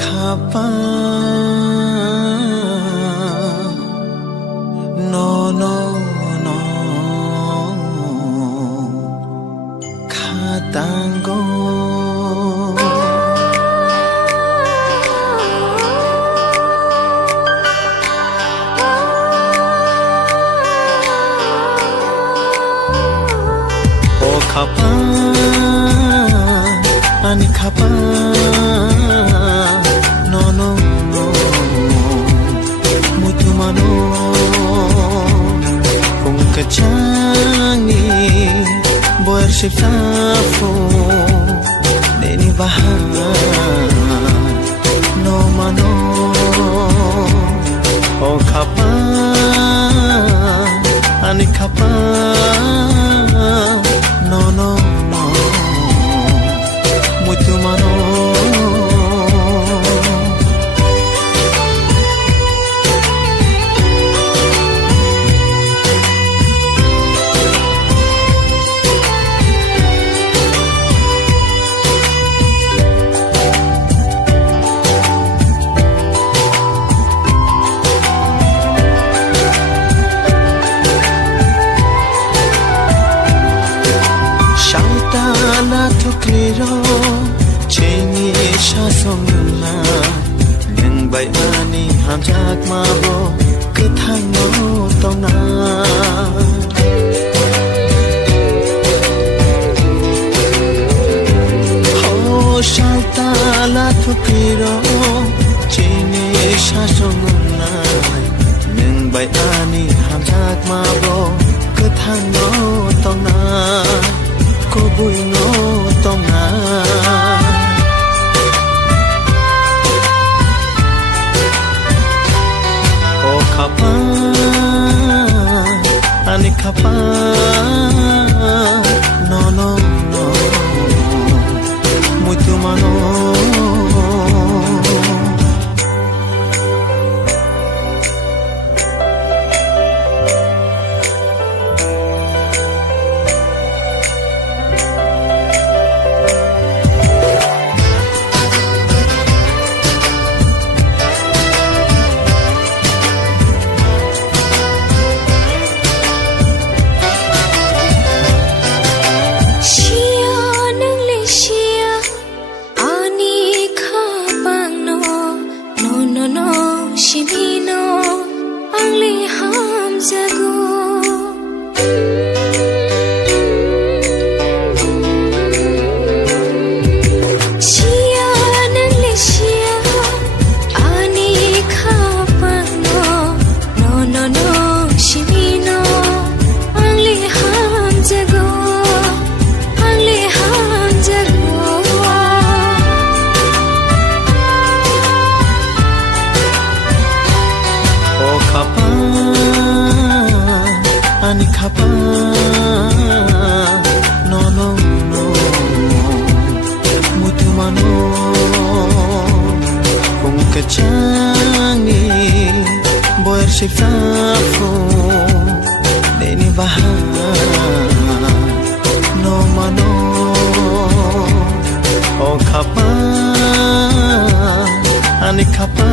khapa no no no khatango o khapa ani khapa no no no mutu mano kung kachangi boer shifafo neni bahan no mano o khapa ani khapa no no no mutu mano Tukliro cheni shasongna nengbai ani hamjak mabo kethangno tongna ho shaltala tukliro cheni shasongna nengbai ani hamjak mabo kethangno tongna ko buino tonga o khapa ani khapa no no no mutu mano ani khapa no no no mutu mano kung kachangi boer shifafo neni bahan no mano o khapa ani khapa